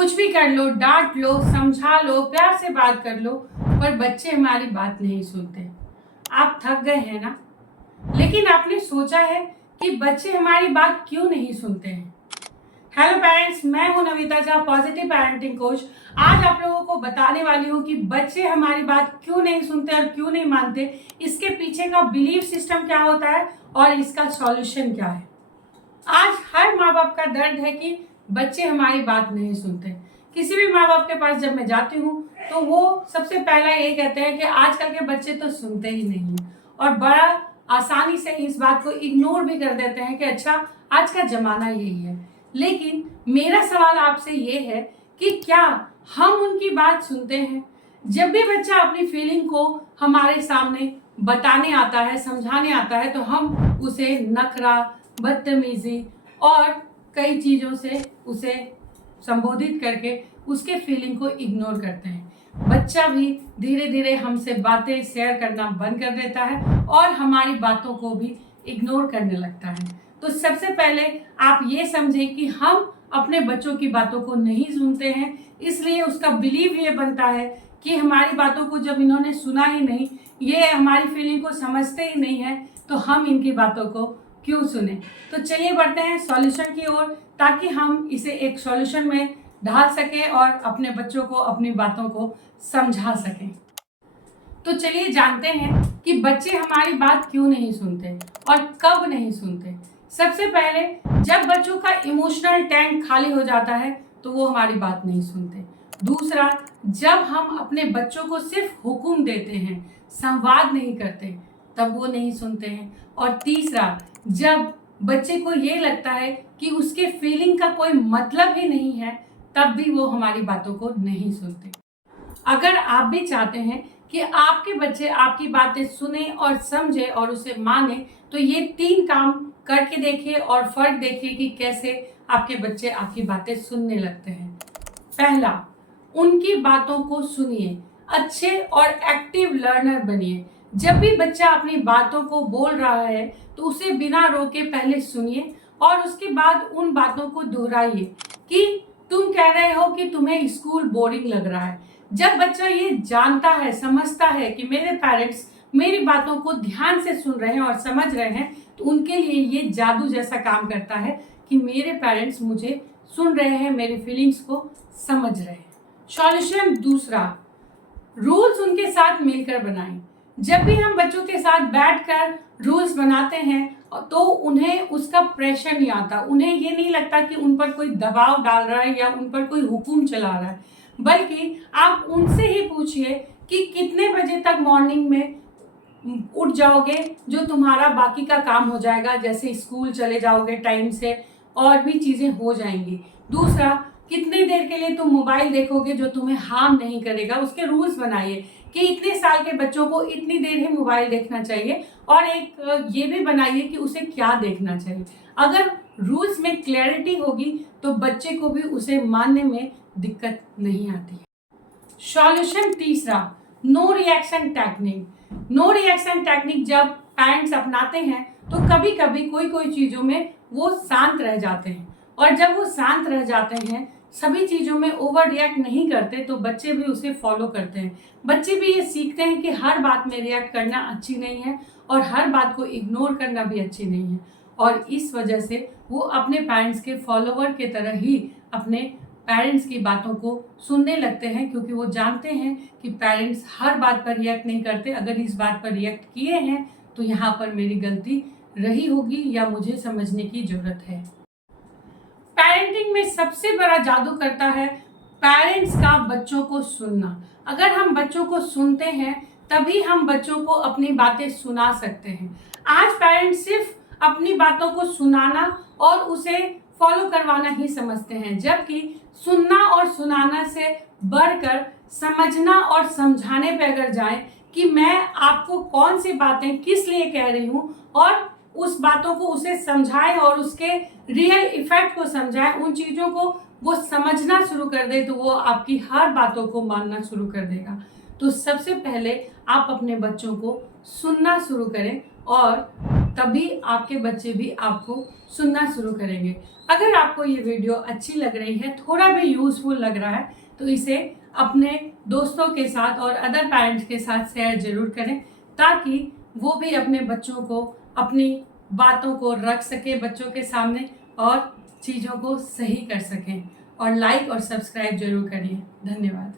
कुछ भी कर लो, डांट लो, समझा लो, प्यार से बात कर लो, पर बच्चे हमारी बात नहीं सुनते। आप थक गए हैं ना? लेकिन आपने सोचा है कि बच्चे हमारी बात क्यों नहीं सुनते हैं? हेलो पेरेंट्स, मैं हूं Navita Jha, positive parenting coach. आज आप लोगों को बताने वाली हूं कि बच्चे हमारी बात क्यों नहीं सुनते और क्यों नहीं मानते, इसके पीछे का बिलीफ सिस्टम क्या होता है और इसका सॉल्यूशन क्या है। आज हर माँ बाप का दर्द है कि बच्चे हमारी बात नहीं सुनते। किसी भी माँ बाप के पास जब मैं जाती हूँ तो वो सबसे पहला ये कहते हैं कि आजकल के बच्चे तो सुनते ही नहीं हैं, और बड़ा आसानी से इस बात को इग्नोर भी कर देते हैं कि अच्छा आज का जमाना यही है। लेकिन मेरा सवाल आपसे ये है कि क्या हम उनकी बात सुनते हैं? जब भी बच्चा अपनी फीलिंग को हमारे सामने बताने आता है, समझाने आता है, तो हम उसे नखरा, बदतमीजी और कई चीज़ों से उसे संबोधित करके उसके फीलिंग को इग्नोर करते हैं। बच्चा भी धीरे धीरे हमसे बातें शेयर करना बंद कर देता है और हमारी बातों को भी इग्नोर करने लगता है। तो सबसे पहले आप ये समझें कि हम अपने बच्चों की बातों को नहीं सुनते हैं, इसलिए उसका बिलीव ये बनता है कि हमारी बातों को जब इन्होंने सुना ही नहीं, ये हमारी फीलिंग को समझते ही नहीं है, तो हम इनकी बातों को क्यों सुने। तो चलिए बढ़ते हैं सॉल्यूशन की ओर, ताकि हम इसे एक सॉल्यूशन में ढाल सकें और अपने बच्चों को अपनी बातों को समझा सकें। तो चलिए जानते हैं कि बच्चे हमारी बात क्यों नहीं सुनते और कब नहीं सुनते। सबसे पहले, जब बच्चों का इमोशनल टैंक खाली हो जाता है तो वो हमारी बात नहीं सुनते। दूसरा, जब हम अपने बच्चों को सिर्फ हुक्म देते हैं, संवाद नहीं करते, तब वो नहीं सुनते हैं। और तीसरा, जब बच्चे को ये लगता है कि उसके फीलिंग का कोई मतलब ही नहीं है, तब भी वो हमारी बातों को नहीं सुनते। अगर आप भी चाहते हैं कि आपके बच्चे आपकी बातें सुने और समझे और उसे माने, तो ये 3 काम करके देखिए और फर्क देखिए कि कैसे आपके बच्चे आपकी बातें सुनने लगते हैं। पहला, उनकी बातों को सुनिए, अच्छे और एक्टिव लर्नर बनिए। जब भी बच्चा अपनी बातों को बोल रहा है तो उसे बिना रोके पहले सुनिए और उसके बाद उन बातों को दोहराइए कि तुम कह रहे हो कि तुम्हें स्कूल बोरिंग लग रहा है। जब बच्चा ये जानता है, समझता है कि मेरे पेरेंट्स मेरी बातों को ध्यान से सुन रहे हैं और समझ रहे हैं, तो उनके लिए ये जादू जैसा काम करता है कि मेरे पेरेंट्स मुझे सुन रहे हैं, मेरी फीलिंग्स को समझ रहे हैं। सॉल्यूशन दूसरा, रूल्स उनके साथ मिलकर बनाएं। जब भी हम बच्चों के साथ बैठकर रूल्स बनाते हैं तो उन्हें उसका प्रेशर नहीं आता, उन्हें ये नहीं लगता कि उन पर कोई दबाव डाल रहा है या उन पर कोई हुक्म चला रहा है, बल्कि आप उनसे ही पूछिए कि कितने बजे तक मॉर्निंग में उठ जाओगे जो तुम्हारा बाकी का काम हो जाएगा, जैसे स्कूल चले जाओगे टाइम से और भी चीज़ें हो जाएंगी। दूसरा, कितनी देर के लिए तुम मोबाइल देखोगे जो तुम्हें हार्म नहीं करेगा, उसके रूल्स बनाइए कि इतने साल के बच्चों को इतनी देर ही मोबाइल देखना चाहिए, और एक ये भी बनाइए कि उसे क्या देखना चाहिए। अगर रूल्स में क्लैरिटी होगी तो बच्चे को भी उसे मानने में दिक्कत नहीं आती है। सॉल्यूशन तीसरा, no reaction technique. No reaction technique जब पेरेंट्स अपनाते हैं तो कभी कभी कोई चीज़ों में वो शांत रह जाते हैं, और जब वो शांत रह जाते हैं, सभी चीज़ों में ओवर रिएक्ट नहीं करते, तो बच्चे भी उसे फॉलो करते हैं। बच्चे भी ये सीखते हैं कि हर बात में रिएक्ट करना अच्छी नहीं है और हर बात को इग्नोर करना भी अच्छी नहीं है, और इस वजह से वो अपने पेरेंट्स के फॉलोवर के तरह ही अपने पेरेंट्स की बातों को सुनने लगते हैं, क्योंकि वो जानते हैं कि पेरेंट्स हर बात पर रिएक्ट नहीं करते। अगर इस बात पर रिएक्ट किए हैं तो यहाँ पर मेरी गलती रही होगी या मुझे समझने की जरूरत है। पेरेंटिंग में सबसे बड़ा जादू करता है पेरेंट्स का बच्चों को सुनना। अगर हम बच्चों को सुनते हैं तभी हम बच्चों को अपनी बातें सुना सकते हैं। आज पेरेंट्स सिर्फ अपनी बातों को सुनाना और उसे फॉलो करवाना ही समझते हैं, जबकि सुनना और सुनाना से बढ़कर समझना और समझाने पे अगर जाएं कि मैं आपको कौन सी बातें किस लिए कह रही हूँ, और उस बातों को उसे समझाएं और उसके रियल इफेक्ट को समझाएं, उन चीज़ों को वो समझना शुरू कर दे, तो वो आपकी हर बातों को मानना शुरू कर देगा। तो सबसे पहले आप अपने बच्चों को सुनना शुरू करें और तभी आपके बच्चे भी आपको सुनना शुरू करेंगे। अगर आपको ये वीडियो अच्छी लग रही है, थोड़ा भी यूज़फुल लग रहा है, तो इसे अपने दोस्तों के साथ और अदर पेरेंट्स के साथ शेयर ज़रूर करें, ताकि वो भी अपने बच्चों को अपनी बातों को रख सके बच्चों के सामने और चीज़ों को सही कर सकें। और लाइक और सब्सक्राइब जरूर करिए। धन्यवाद।